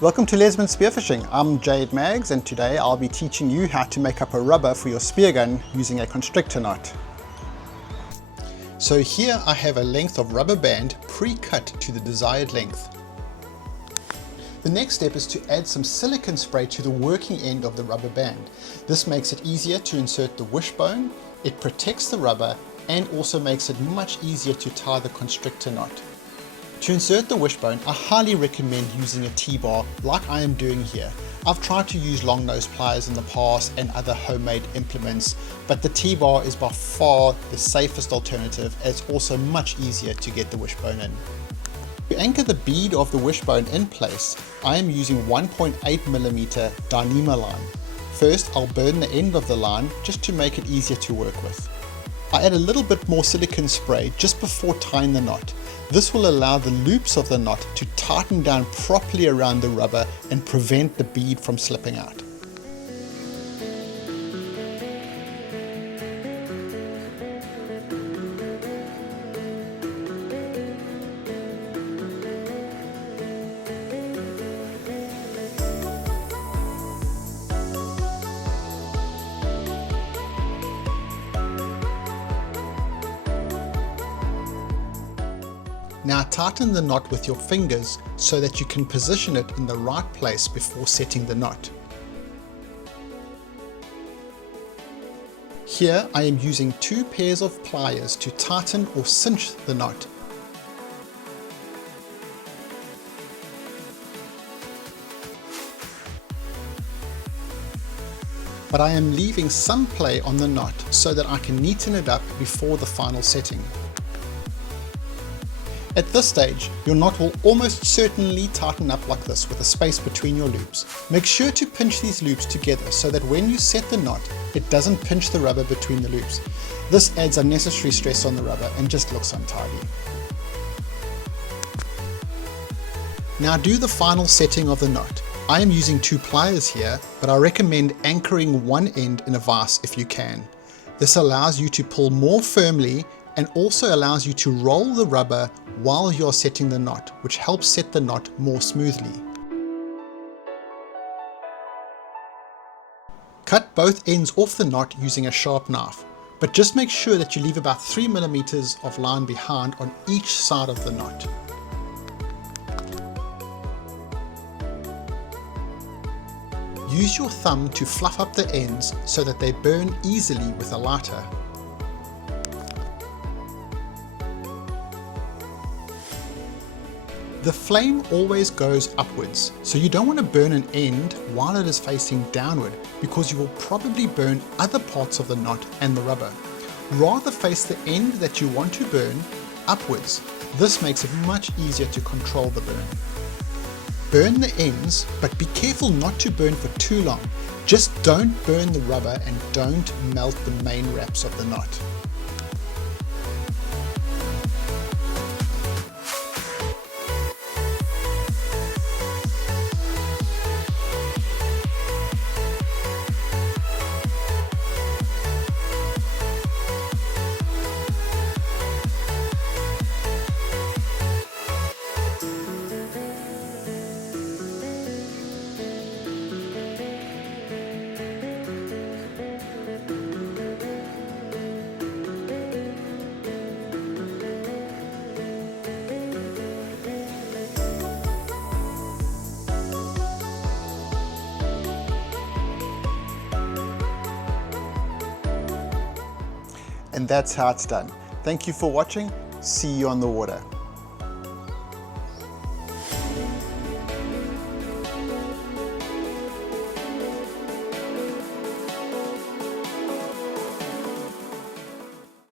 Welcome to Leadsman Spearfishing. I'm Jade Maggs, and today I'll be teaching you how to make up a rubber for your speargun using a constrictor knot. So here I have a length of rubber band pre-cut to the desired length. The next step is to add some silicone spray to the working end of the rubber band. This makes it easier to insert the wishbone, it protects the rubber, and also makes it much easier to tie the constrictor knot. To insert the wishbone, I highly recommend using a T-bar like I am doing here. I've tried to use long nose pliers in the past and other homemade implements, but the T-bar is by far the safest alternative, as it's also much easier to get the wishbone in. To anchor the bead of the wishbone in place, I am using 1.8mm Dyneema line. First, I'll burn the end of the line just to make it easier to work with. I add a little bit more silicone spray just before tying the knot. This will allow the loops of the knot to tighten down properly around the rubber and prevent the bead from slipping out. Now tighten the knot with your fingers so that you can position it in the right place before setting the knot. Here I am using 2 pairs of pliers to tighten or cinch the knot. But I am leaving some play on the knot so that I can neaten it up before the final setting. At this stage, your knot will almost certainly tighten up like this with a space between your loops. Make sure to pinch these loops together so that when you set the knot, it doesn't pinch the rubber between the loops. This adds unnecessary stress on the rubber and just looks untidy. Now do the final setting of the knot. I am using 2 pliers here, but I recommend anchoring one end in a vise if you can. This allows you to pull more firmly and also allows you to roll the rubber while you're setting the knot, which helps set the knot more smoothly. Cut both ends off the knot using a sharp knife, but just make sure that you leave about 3mm of line behind on each side of the knot. Use your thumb to fluff up the ends so that they burn easily with a lighter. The flame always goes upwards, so you don't want to burn an end while it is facing downward, because you will probably burn other parts of the knot and the rubber. Rather face the end that you want to burn upwards. This makes it much easier to control the burn. Burn the ends, but be careful not to burn for too long. Just don't burn the rubber and don't melt the main wraps of the knot. And that's how it's done. Thank you for watching. See you on the water.